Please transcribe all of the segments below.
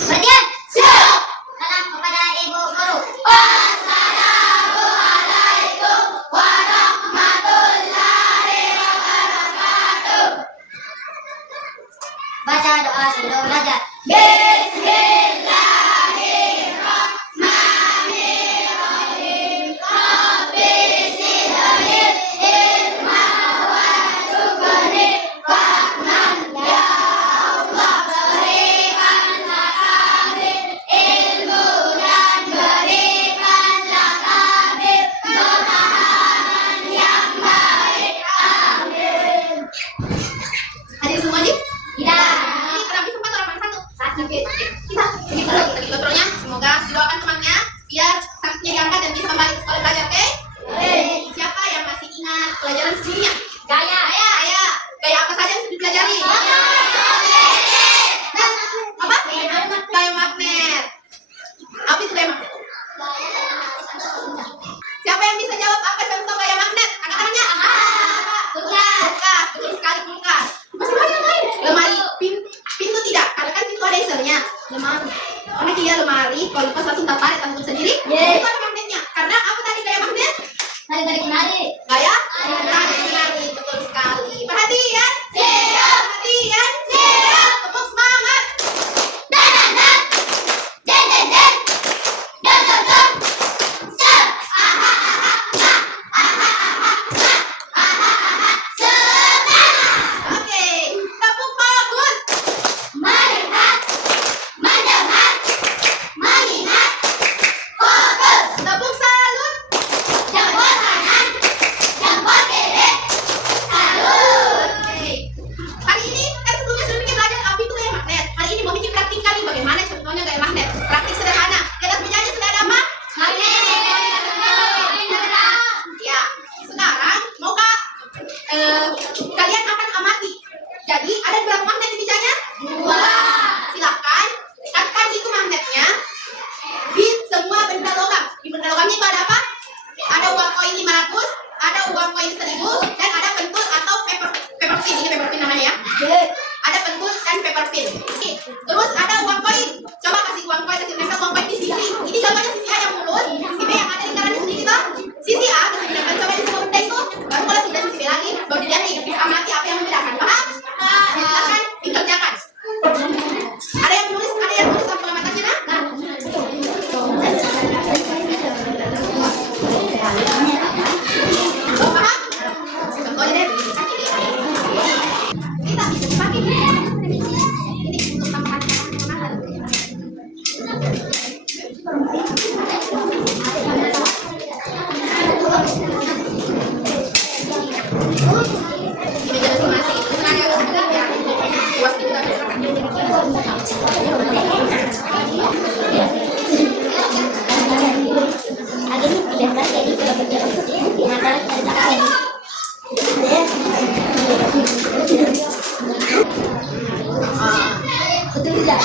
Perhatian. Siap. Salam kepada Ibu Guru. Wassalamualaikum warahmatullahi wabarakatuh. Baca doa sebelum belajar. Bismillahirrahmanirrahim. Rabbi zidni ilma warzuqni fahman ya Allah. Berikanlah kami ilmu dan berikanlah kami pemahaman yang baik. Amin. Hadir semua nih? Tidak. Ini terapi sempat orang mana satu? Satu. Kita begitu doanya. Semoga didoakan temannya biar sakitnya diangkat dan bisa kembali ke sekolah belajar, oke? Siapa yang masih ingat pelajaran sebelumnya? Gaya. Gaya apa saja yang sudah dipelajari? Apa? Gaya magnet. Apa itu gaya magnet? Siapa yang bisa jawab apa contoh gaya magnet? Angkat tangannya. Kulkas. Betul sekali, kulkas. Masing-masing lain. Lemari, pintu tidak. Karena kan pintu ada isernya. Lemari. Karena dia lemari, kalau lepas langsung tarik tutup sendiri. Itu ada magnetnya. Karena apa tadi gaya magnet? Tarik menarik. Gaya? Tarik. Betul sekali. Perhatian. Siap. Perhatian. Siap. Tepuk semangat. Oke. Tepuk bagus. Melihat, mendengar, mengingat, fokus, Tepuk salut. jempol kanan, jempol kiri, salut. Oke. Hari ini kan sebelumnya sudah bikin belajar apa itu gaya magnet. Hari ini mau bikin praktikal nih bagaimana contohnya gaya magnet. Praktik sederhana. Di atas mejanya sudah ada apa? Ya. Sekarang mau kak kalian akan amati. Jadi ada berapa magnet di mejanya? 2. Silahkan dekatkan itu magnetnya di semua benda logam. Di benda logamnya itu ada apa? Ada uang koin 500, ada uang koin 1000, dan ada pentul atau paper pin. Ini paper pin namanya ya. Ada pentul dan paper pin. Terus ada uang koin. Coba kasih uang koin, kasih nempel uang koin di sisi. Ini contohnya sisi A yang mulus, sisi B yang ada lingkarannya sendiri toh. Sisi A kasih nempel coba di semua benda itu. Baru kalau sudah sisi B lagi, baru dilihat nih, kita amati apa yang membedakan. Paham? Silakan dikerjakan. Ada yang tulis apa pengamatannya nak? Oh, paham? Contohnya deh. Kita bisa pakai ini untuk tambahan pengamatan. Di meja masing-masing itu sebenarnya ada sebenarnya luas gitu kan. Betul tidak?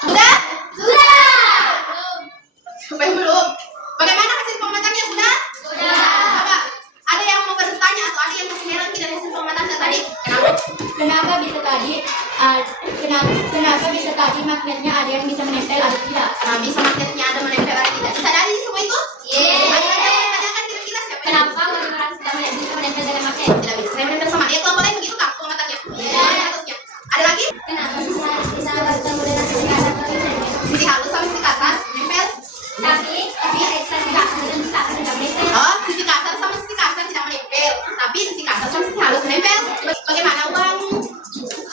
Sudah? Belum. Bagaimana hasil pengamatannya sudah? Coba. Ada yang mau bertanya atau ada yang masih heran tidak hasil pengamatannya tadi? Kenapa? Kenapa bisa tadi magnetnya ada yang bisa menempel ada tidak? Bisa magnetnya ada menempel atau tidak? Bisa dari semua itu? Ada yang mau tanyakan kira-kira siapa? Kenapa orang bisa menempel dengan magnet? Tidak bisa. Saya menempel sama dia. Kelompok lain begitu kak pengamatannya? Harusnya. Ada lagi? Kenapa bisa bertemu dengan sisi kanan atau sisi kiri? Sisi halus sama sisi kasar menempel. Tapi sisi kasar dan sisi kasar tidak menempel. Oh, sisi kasar sama sisi kasar tidak menempel. Tapi sisi kasar sama sisi halus menempel. Bagaimana uang?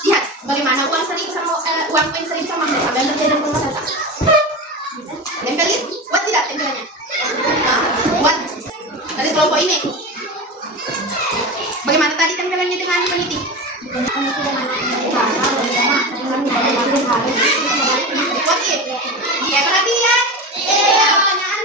Lihat, bagaimana uang 1000 sama uang koin 1000 sama magnet? Ada yang lebih dari rumah saja. Nempelin, buat tidak tempelannya? Buat dari kelompok ini. Bagaimana tadi tempelannya dengan peniti? Buat ya? Ya perhatian. Pertanyaan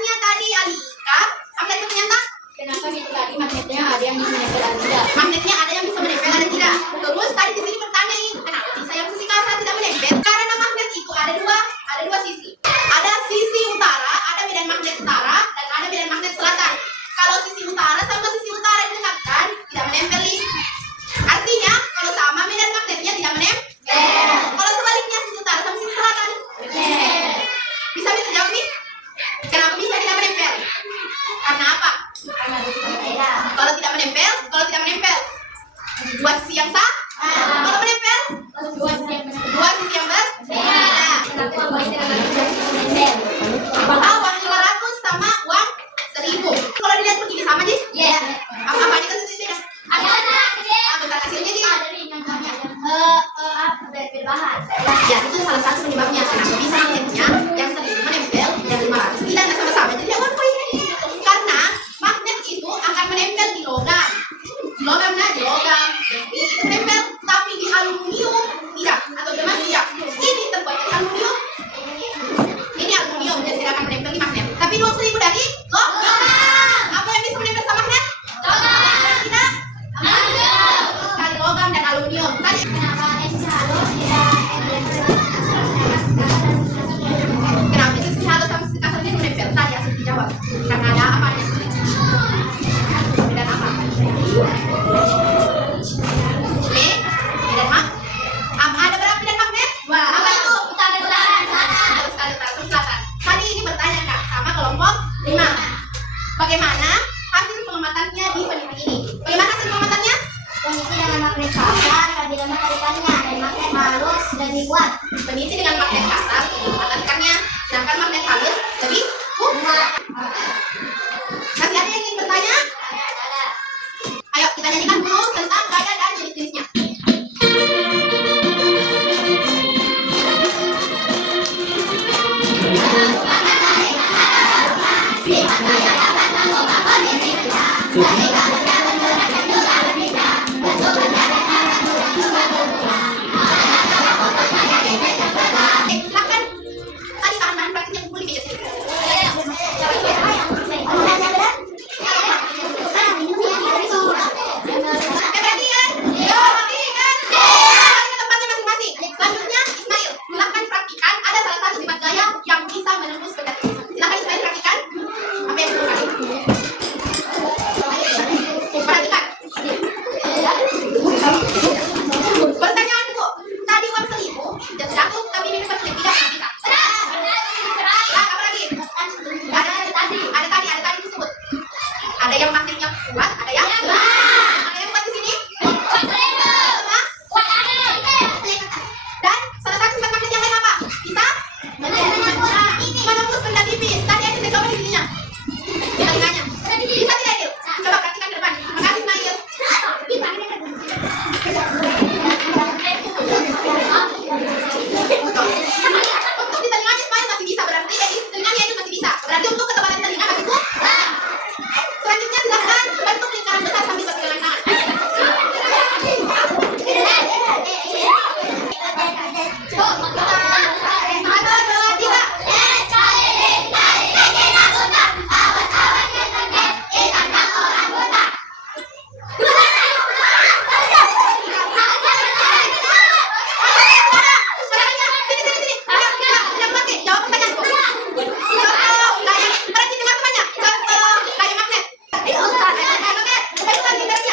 Bisa? Kalau menempel? Dua sisi yang berbeda. Apakah uang 500 sama uang 1000? Kalau dilihat begini sama, Jis? Apa itu beda? Bentar, kasih aja, Jis. Ya, itu salah satu penyebabnya. Kenapa bisa magnetnya yang 1000 menempel, yang 500 tidak sama-sama. Jadi dia one point. Karena magnet itu akan menempel di logam. Di logam, itu menempel, tapi di aluminium tidak, atau gemas tidak. Ini terbuat dari aluminium. Ini aluminium, jadi tidak akan menempel di magnet. Tapi uang 1000 dari logam. Apa yang bisa menempel sama magnet? Tidak. Sekali logam dan aluminium. Tadi. Kenapa itu si halo sama si kasar ini menempel? Tadi asal dijawab. Karena ada apa ya? Beda apa? Oke, beda apa? Ada berapa bidang magnet? Apa itu? Utara, selatan. Tadi ini bertanya Kak, sama kelompok 5. Bagaimana hasil pengamatannya di penelitian ini? Bagaimana hasil pengamatannya? Peneliti dengan magnet kasar, bila menarikannya dan magnet halus dan dibuat. Peneliti dengan magnet kasar, menarikannya, sedangkan magnet halus lebih kuat. Masih ada yang ingin bertanya? Ayo kita nyanyikan dulu tentang gaya dan jenis-jenisnya. Silakan. Tadi bahan-bahan praktiknya kumpulin meja sini. Perhatikan. Kembali ke tempatnya masing-masing. Selanjutnya Ismail, silakan praktikan. Ada salah satu sifat gaya yang bisa menembus benda tipis. Silakan Ismail praktikan. Apa yang dilakukan? Perhatikan. Pertanyaan itu, tadi uang 1000 jatuh, tapi ini dapat tidak bisa. Apa lagi? Ada tadi disebut. Ada yang magnetnya kuat, ada yang kuat di sini. Dan salah satu sifat magnet yang lain apa? Bisa menembus benda tipis. Tadi ada coba di sininya. Di telinganya. Bisa tidak, Adil? Coba perhatikan ke depan. Makasih, Ismail. Untuk di telinganya Ismail masih bisa, berarti di telinganya itu masih bisa. Berarti untuk ketebalan telinga masih kuat. Selanjutnya silakan bentuk lingkaran besar sambil berpegangan tangan. Satu, dua, tiga. Jawab pertanyaanku. Berarti dengar temannya. Kayak magnet. Oke, itu lagi dari